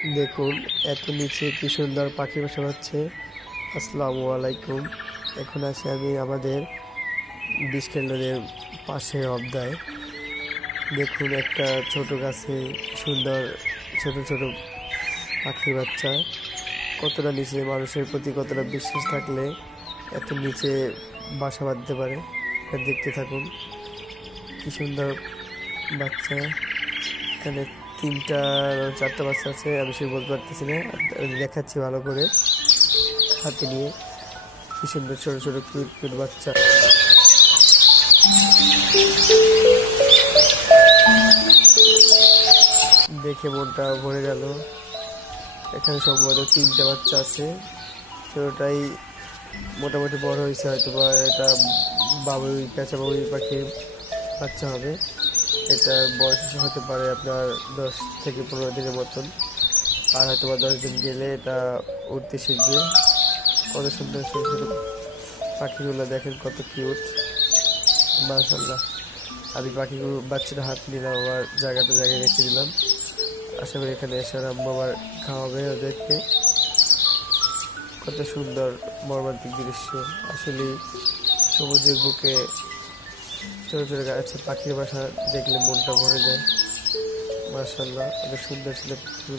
দেখুন এত নিচে কি সুন্দর পাখি বাসা বাঁধছে। আসসালামু আলাইকুম। এখন আছি আমি আমাদের বিশখাল নদীর পাশে অবদায়। দেখুন একটা ছোট গাছে কি সুন্দর ছোট ছোট পাখির বাচ্চা। কতটা নিচে, মানুষের প্রতি কতটা বিশ্বাস থাকলে এত নিচে বাসা বাঁধতে পারে। এটা দেখতে থাকুন, কি সুন্দর বাচ্চা। এখানে তিনটা চারটা বাচ্চা আছে, আমি সে বলতে পারতেছি না, দেখাচ্ছি ভালো করে হাতে নিয়ে। কি সুন্দর ছোট ছোট কিউট কিউট বাচ্চা। দেখে মনটা ভরে গেল। এখানে সম্ভবত তিনটা বাচ্চা আছে, ছোটটাই মোটামুটি বড় হয়েছে, হয়তো বা এটা বাবুই পেঁচা বাবুই পাখির বাচ্চা হবে। এটার বয়স হতে পারে আপনার 10 থেকে 15 দিনের মতন। আর হয়তো বা 10 দিন গেলে এটা উঠতে শিখবে। কত সুন্দর ছোট ছোট পাখিগুলো দেখেন, কত কিউট, মাশাআল্লাহ। আমি পাখিগুলো বাচ্চাটা হাত নিলাম, আমার জায়গাটা জায়গায় রেখে দিলাম। আশা করি এখানে এসে আম্মু আবার খাওয়াবে ওদেরকে। কত সুন্দর মর্মান্তিক দৃশ্য। আসলে সবুজের বুকে ছোট ছোট গাছে পাখির বাসা দেখলে মনটা ভরে যায়। মাশাআল্লাহ, অনেক সুন্দর ছিল পাখিগুলো।